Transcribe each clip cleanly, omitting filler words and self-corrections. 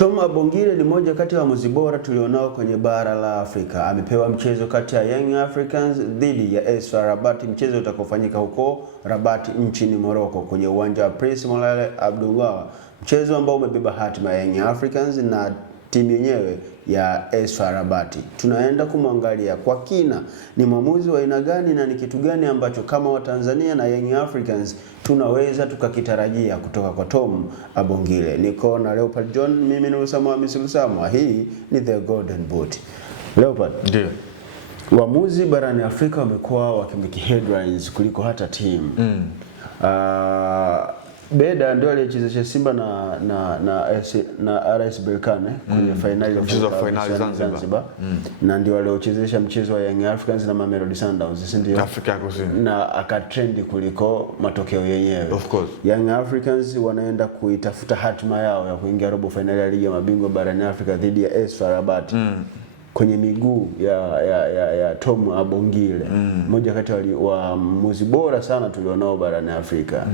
Tom Abongile ni moja kati ya waamuzi bora tulionao kwenye bara la Afrika. Amepewa mchezo kati ya Young Africans dhidi ya AS FAR Rabat, mchezo utakaofanyika huko Rabat nchini Morocco kwenye uwanja wa Prince Moulay Abdellah. Mchezo ambao umebeba hatima ya Young Africans na timu yenyewe ya AS FAR Rabat. Tunaenda kumwangalia kwa kina ni mwamuzi wa aina gani na ni kitu gani ambacho kama Watanzania na Young Africans tunaweza tukakitarajia kutoka kwa Tom Abongile. Niko na Leopard John, mimi ni Usama Misilusama. Hii ni The Golden Boot. Leopard. Ndio. Waamuzi barani Afrika wamekuwa wakimeki headlines kuliko hata timu. Beda ndio aliyechezesha Simba na RS Berkane kwenye finali ya mchezo wa finali Zanzibar. Na ndio aliochezesha mchezo wa Young Africans na Mamelodi Sundowns, si ndio? Afrika Kusini. Na akatrendi kuliko matokeo yenyewe. Of course. Young Africans wanaenda kuitafuta hatima yao ya kuingia robo finali ya ligi ya mabingwa barani Afrika dhidi ya AS FAR Rabat. Kwenye miguu ya Tom Abongile, mmoja kati wa waamuzi bora sana tulionao barani Afrika.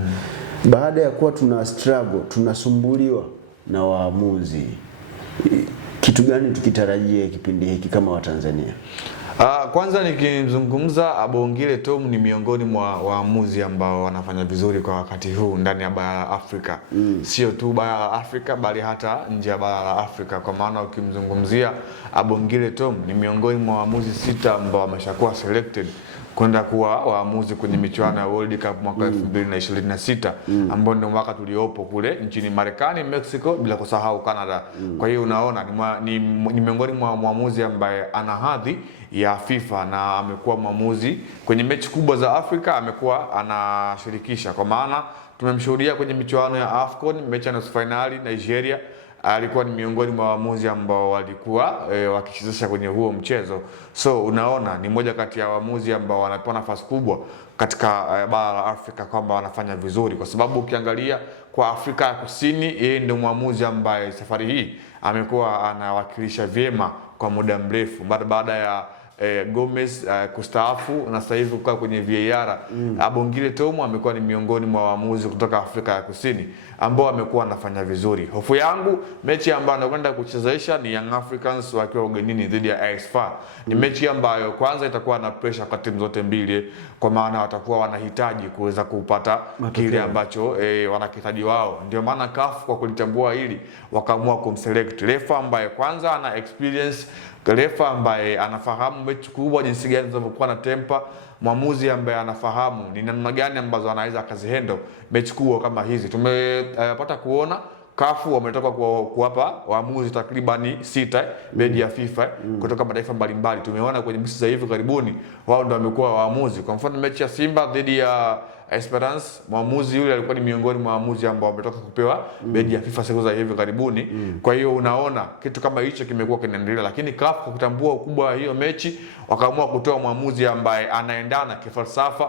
Baada ya kuwa tuna struggle, tunasumbuliwa na waamuzi, kitu gani tukitarajie kipindi hiki kama Watanzania? Kwanza nikizungumza, Abongile Tom ni miongoni mwa waamuzi ambao wanafanya vizuri kwa wakati huu ndani ya bara la Afrika. Sio tu bara la Afrika bali hata nje ya bara la Afrika, kwa maana ukimzungumzia Abongile Tom ni miongoni mwa waamuzi 6 ambao wameshakuwa selected kwenda kuwa waamuzi kwenye michuano ya World Cup mwaka 2026 ambao ndio mwaka tuliopo kule nchini Marekani, Mexico, bila kusahau Canada. Kwa hiyo unaona ni miongoni mwa mwamuzi ambaye ana hadhi ya FIFA na amekuwa mwamuzi kwenye mechi kubwa za Afrika, amekuwa anashirikisha, kwa maana tumemshuhudia kwenye michuano ya AFCON, mechi ya nusu finali Nigeria. Alikuwa ni miongoni mwa waamuzi ambao walikuwa wakichezesha kwenye huo mchezo. So unaona ni moja kati ya waamuzi ambao wanapewa nafasi kubwa katika bara la Afrika kwamba wanafanya vizuri, kwa sababu ukiangalia kwa Afrika ya Kusini, yeye ndio mwamuzi ambaye safari hii amekuwa anawakilisha vyema kwa muda mrefu baada ya Gomez kustaafu na sasa hivi kukaa kwenye VAR. Abongile Tom amekuwa ni miongoni mwa waamuzi kutoka Afrika ya Kusini ambao amekuwa anafanya vizuri. Hofu yangu mechi ambayo anakwenda kuchezesha ni Young Africans wakiwa ugenini dhidi ya AS FAR. Ni mechi ambayo kwanza itakuwa na pressure kwa timu zote mbili, kwa maana watakuwa wanahitaji kuweza kupata kile ambacho wanakihitaji wao. Ndio maana CAF kwa kulitambua hili wakaamua kumselect refa ambaye kwanza ana experience, refa ambaye anafahamu mechi kubwa jinsi gani zinavyokuwa na tempa, mwamuzi ambaye anafahamu ni namna gani ambazo anaweza akazihandle mechi kubwa kama hizi. Tumepata kuona CAF wametoka kuwapa waamuzi takribani 6 bedi ya FIFA kutoka mataifa mbalimbali. Tumeona kwenye mechi za hivi karibuni wao ndio wamekuwa waamuzi. Kwa mfano mechi ya Simba dhidi ya Esperance, mwamuzi yule alikuwa ni miongoni mwa waamuzi ambao wametoka kupewa bedi ya FIFA siku za hivi karibuni. Kwa hiyo unaona kitu kama hicho kimekuwa kinaendelea, lakini CAF kwa kutambua ukubwa wa hiyo mechi wakaamua kutoa mwamuzi ambaye anaendana kifalsafa,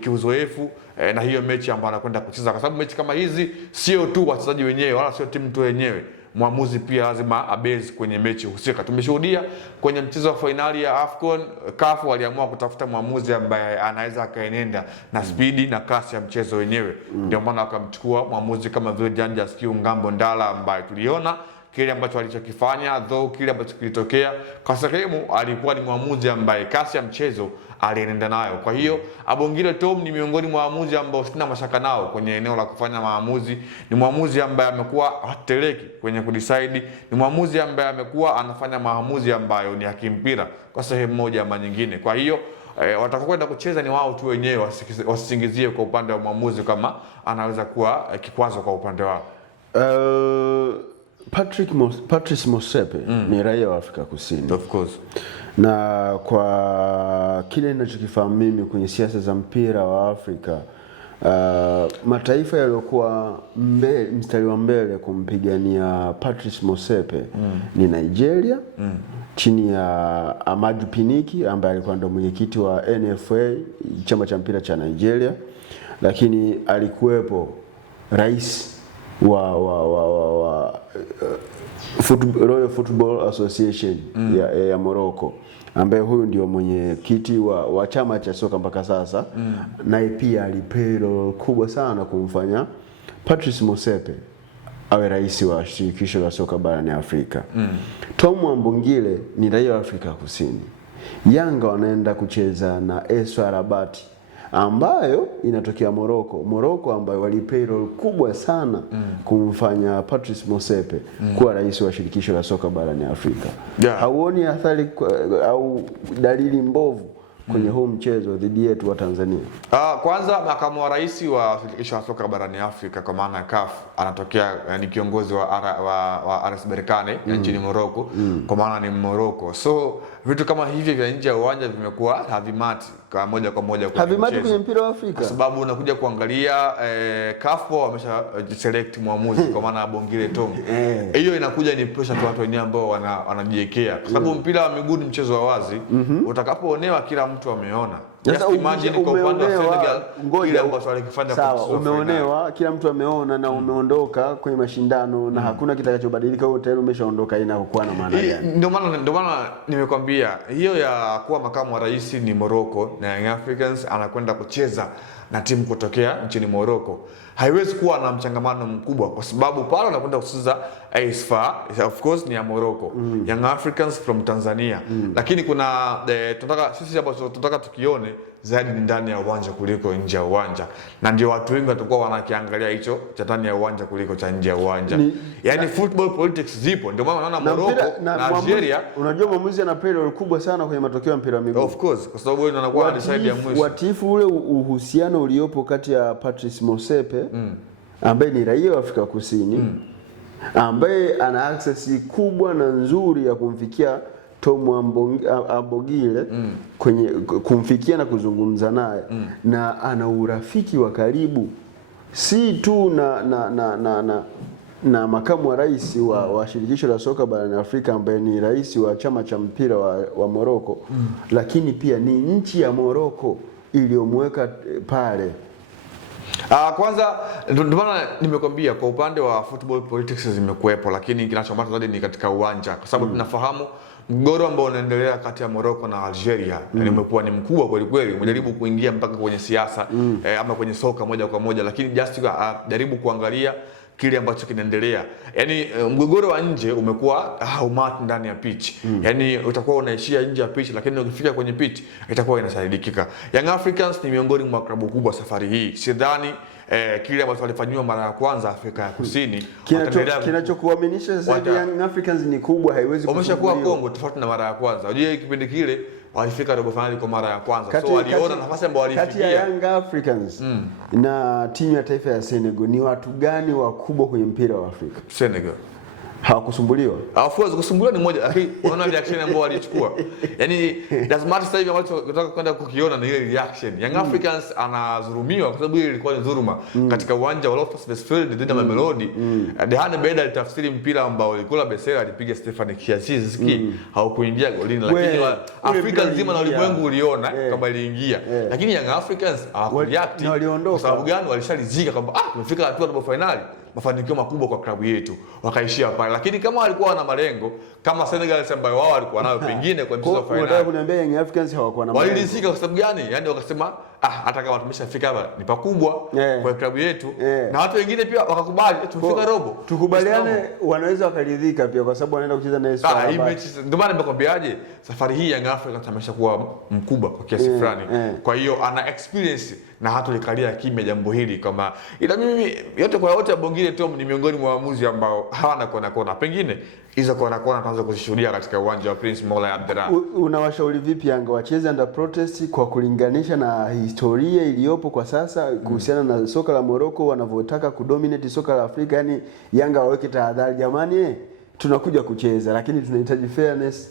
kiuzoefu na hiyo mechi ambayo anakwenda kucheza, kwa sababu mechi kama hizi sio tu wachezaji wenyewe wala sio timu tu wenyewe, mwamuzi pia lazima abase kwenye mechi husika. Tumeshuhudia kwenye mchezo wa finali ya AFCON, CAF waliamua kutafuta mwamuzi ambaye anaweza akaenenda na spidi na kasi ya mchezo wenyewe. Ndio maana wakamchukua mwamuzi kama vile Janja Skiu Ngambo Ndala, ambaye tuliona kile ambacho alichokifanya, kile ambacho kilitokea kwa sehemu, alikuwa ni mwamuzi ambaye kasi ya mchezo alienenda nayo. Kwa hiyo Abongile Tom ni miongoni mwa waamuzi ambao sina mashaka nao kwenye eneo la kufanya maamuzi. Ni mwamuzi ambaye amekuwa hateleki kwenye kudecide, ni mwamuzi ambaye amekuwa anafanya maamuzi ambayo ni ya kimpira kwa sehemu moja ama nyingine. Kwa hiyo watakwenda kucheza ni wao tu wenyewe, wasisingizie kwa upande wa mwamuzi kama anaweza kuwa kikwazo kwa upande wao. Patrice Motsepe ni raia wa Afrika Kusini. Of course. Na kwa kile ninachokifahamu mimi kwenye siasa za mpira wa Afrika, mataifa yaliyokuwa mstari wa mbele kumpigania Patrice Motsepe ni Nigeria chini ya Amaju Piniki ambaye alikuwa ndo mwenyekiti wa NFA, chama cha mpira cha Nigeria, lakini alikuwepo rais wa Royal Football Association ya Morocco, ambaye huyu ndio mwenyekiti wa chama cha soka mpaka sasa. Naye pia alipewa kubwa sana kumfanya Patrice Motsepe awe rais wa shirikisho la soka barani Afrika. Tom Ambongile ni raia wa Afrika Kusini. Yanga wanaenda kucheza na AS FAR Rabat ambayo inatokea Morocco ambayo waliplay role kubwa sana kumfanya Patrice Motsepe kuwa rais wa shirikisho la soka barani Afrika. Hauoni athari au dalili mbovu kwenye huu mchezo dhidi yetu wa Tanzania? Kwanza makamu wa rais wa shirikisho la soka barani Afrika kwa maana CAF anatokea ni kiongozi wa RS Berkane nchini Morocco, kwa maana ni Morocco. So vitu kama hivi vya nje ya uwanja vimekuwa havimati kwa moja kwa moja kwenye mpira wa Afrika, kwa sababu unakuja kuangalia CAF wamesha select muamuzi kwa maana Abongile Tom. Hiyo inakuja ni pressure kwa watu wenyewe ambao wanajiwekea, kwa sababu mpira wa miguu ni mchezo wa wazi. Utakapoonewa kila mtu ameona. Just imagine kwa upande wa Senegal kile ambacho walikifanya kwa umeonewa, kila mtu ameona na umeondoka kwenye mashindano na hakuna kitakachobadilika, wewe tayari umeshaondoka, inakuwa na maana gani? Ndio maana nimekwambia hiyo ya kuwa makamu wa rais ni Morocco na Young Africans anakwenda kucheza na timu kutokea nchini Morocco, haiwezi kuwa na mchangamano mkubwa, kwa sababu pale anakwenda kucheza AS FAR, of course ni ya Morocco, Young Africans from Tanzania. Lakini kuna tunataka sisi hapa tunataka tukione zaidi ni ndani ya uwanja kuliko nje ya uwanja, na ndio watu wengi watakuwa wanakiangalia hicho cha ndani ya uwanja kuliko cha nje ya uwanja. Yaani football politics zipo, ndio maana unaona Morocco na Algeria. Unajua mwamuzi ana play kubwa sana kwenye matokeo ya mpira wa miguu, of course, kwa sababu yeye anakuwa decide ya mwisho. Watifu ule uhusiano uliopo kati ya Patrice Motsepe ambaye ni raia wa Afrika Kusini ambaye ana access kubwa na nzuri ya kumfikia Tom Ambongile kwenye kumfikia na kuzungumza naye, na ana urafiki wa karibu si tu na makamu wa rais wa shirikisho la soka barani Afrika ambaye ni rais wa chama cha mpira wa Morocco, lakini pia ni nchi ya Morocco iliyomweka pale. Kwanza ndio maana nimekwambia kwa upande wa football politics zimekuepo, lakini kinachomata zaidi ni katika uwanja, kwa sababu tunafahamu mgogoro ambao unaendelea kati ya Morocco na Algeria umekuwa ni mkubwa kweli kweli, umejaribu kuingia mpaka kwenye siasa ama kwenye soka moja kwa moja, lakini just jaribu kuangalia kile ambacho kinaendelea. Yaani mgogoro wa nje umekuwa haumati ndani ya pitch. Yaani utakuwa unaishia nje ya pitch, lakini ukifika kwenye pitch itakuwa inasaidikika. Young Africans ni miongoni mwa klabu kubwa safari hii. Sidhani kile ambacho walifanywa mara ya kwanza Afrika ya Kusini kinachokuaminisha zaidi Young Africans ni kubwa, haiwezi wameshakuwa Kongo tofauti na mara ya kwanza. Unajua kipindi kile walifika robo finali kwa mara ya kwanza, so waliona nafasi ambayo walifikia. Kati ya Young Africans na timu ya taifa ya Senegal, ni watu gani wakubwa kwenye mpira wa Afrika? Senegal hawakusumbuliwa. Of course kusumbuliwa ni moja, lakini unaona reaction ambayo walichukua. Yaani doesn't matter sasa hivi ambacho tunataka kwenda kukiona ni ile reaction. Young Africans anadhulumiwa kwa sababu ile ilikuwa ni dhuluma katika uwanja wa Loftus Versfeld dhidi ya Mamelodi. Dehane Beda alitafsiri mpira ambao Nicola Besela alipiga Stefan Kiaziski haukuingia golini, lakini Afrika nzima na ulimwengu uliona kama iliingia. Lakini Young Africans hawakureact. Kwa sababu gani? Walishalizika kwamba tumefika hatua robo finali, mafanikio makubwa kwa klabu yetu, wakaishia pale. Lakini kama walikuwa na malengo kama Senegal ambayo wao walikuwa nayo pengine kwa mchezo wa finali, unataka kuniambia Young Africans hawakuwa na malengo? Walilisika kwa sababu gani? Yani wakasema hata kama tumeshafika hapa ni pakubwa kwa klabu yetu, na watu wengine pia wakakubali tumefika robo. Tukubaliane wanaweza wakaridhika pia kwa sababu wanaenda kucheza na AS FAR. Hii mechi ndio maana nimekwambiaje, safari hii Young Africans ameshakuwa mkubwa kwa kiasi fulani. Kwa hiyo ana experience na hata likalia kimya jambo hili, kama ila mimi yote kwa yote Abongile Tom ni miongoni mwa waamuzi ambao hawana kona. Pengine hizo kona tunaanza kuzishuhudia katika uwanja wa Prince Moulay Abdelrahman. Unawashauri vipi Yanga wacheze under protest kwa kulinganisha na historia iliyopo kwa sasa kuhusiana na soka la Morocco wanavyotaka kudominate soka la Afrika? Yani Yanga waweke tahadhari, jamani, tunakuja kucheza lakini tunahitaji fairness.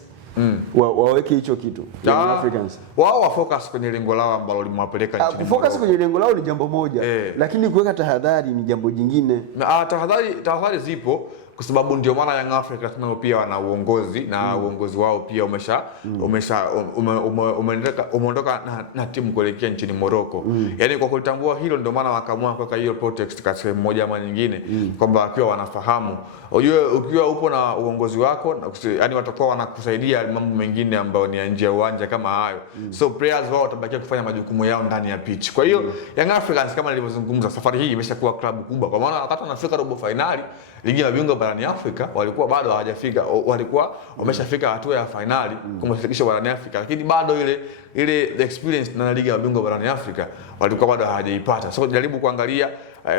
Waweke hicho kitu Young Africans. Wao wa focus kwenye lengo lao ambalo limewapeleka nchini. Focus kwenye lengo lao ni jambo moja, lakini kuweka tahadhari ni jambo jingine. Tahadhari zipo, kwa sababu ndio maana Young Africans nao pia wana uongozi na uongozi wao pia umeondoka na timu kuelekea nchini Morocco. Yaani kwa kulitambua hilo ndio maana wakaamua kuweka hiyo protest katika sehemu moja ama nyingine, kwamba wakiwa wanafahamu ukiwa upo na uongozi wako, yani watakuwa wanakusaidia mambo mengine ambayo ni nje ya uwanja kama hayo. So players wao watabakia kufanya majukumu yao ndani ya pitch. Kwa hiyo Young Africans kama nilivyozungumza, safari hii imeshakuwa klabu kubwa, kwa maana wakati wanafika robo finali ligi ya mabingwa barani Afrika walikuwa bado hawajafika, walikuwa wameshafika hatua ya finali kumfikisha barani Afrika, lakini bado ile experience na ligi ya mabingwa barani Afrika walikuwa bado hawajaipata. So jaribu kuangalia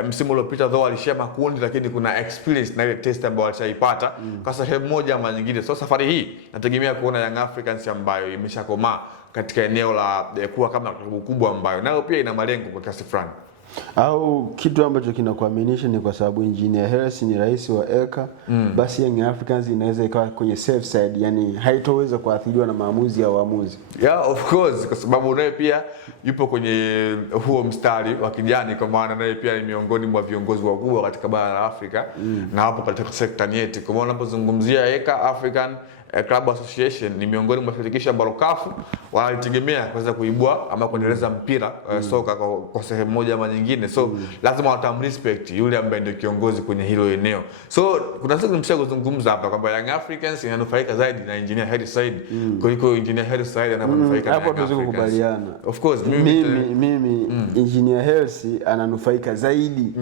msimu uliopita though alishia makundi, lakini kuna experience na ile test ambayo walishaipata kwa sehemu moja ama nyingine. So safari hii nategemea kuona Young Africans ambayo imeshakomaa katika eneo la kuwa kama klabu kubwa ambayo nayo pia ina malengo kwa kiasi fulani. Au kitu ambacho kinakuaminisha ni kwa sababu Engineer Hersi ni rais wa ECA, basi Young Africans inaweza ikawa kwenye safe side, yani haitoweza kuathiriwa na maamuzi ya waamuzi. Yeah, of course, kwa sababu naye pia yupo kwenye huo mstari wa kijani, kwa maana naye pia ni miongoni mwa viongozi wakubwa katika bara la Afrika na hapo katika sekta nyeti. Kwa maana unapozungumzia ECA, African Club Association, ni miongoni mwa shirikisho ambalo CAF wanalitegemea kuweza kuibua ama kuendeleza mpira soka kwa sehemu moja ama nyingine. So lazima watamrespect yule ambaye ndio kiongozi kwenye hilo eneo. So kuna siku nimeshazungumza hapa kwamba Young Africans inanufaika zaidi na Engineer Hersi Said kuliko Engineer Hersi Said anaponufaika na Young Africans. Kukubaliana. Of course mimi Engineer Hersi ananufaika zaidi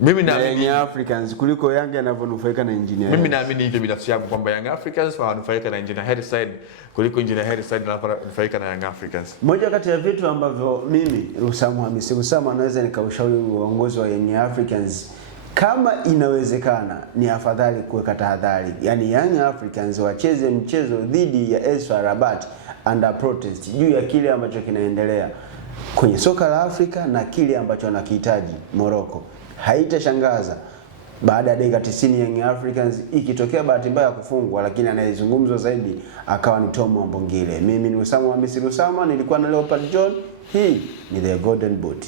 mimi na Young Africans kuliko Yanga anavyonufaika na Engineer. Mimi naamini hivyo binafsi yangu kwamba Young Africans wananufaika na Engineer Hersi Said kuliko Engineer Hersi Said ananufaika na Young Africans. Moja kati ya vitu ambavyo mimi Rusama anaweza nikaushauri uongozi wa Young Africans, kama inawezekana, ni afadhali kuweka tahadhari. Yaani Young Africans wacheze mchezo dhidi ya AS FAR Rabat under protest juu ya kile ambacho kinaendelea kwenye soka la Afrika na kile ambacho wanakihitaji Morocco. Haitashangaza baada ya dakika 90 Young Africans ikitokea bahati mbaya kufungwa, lakini anayezungumzwa zaidi akawa ni Tom Ambongile. Mimi ni Rusama, nilikuwa na Leopard John. Hii ni The Golden Boot.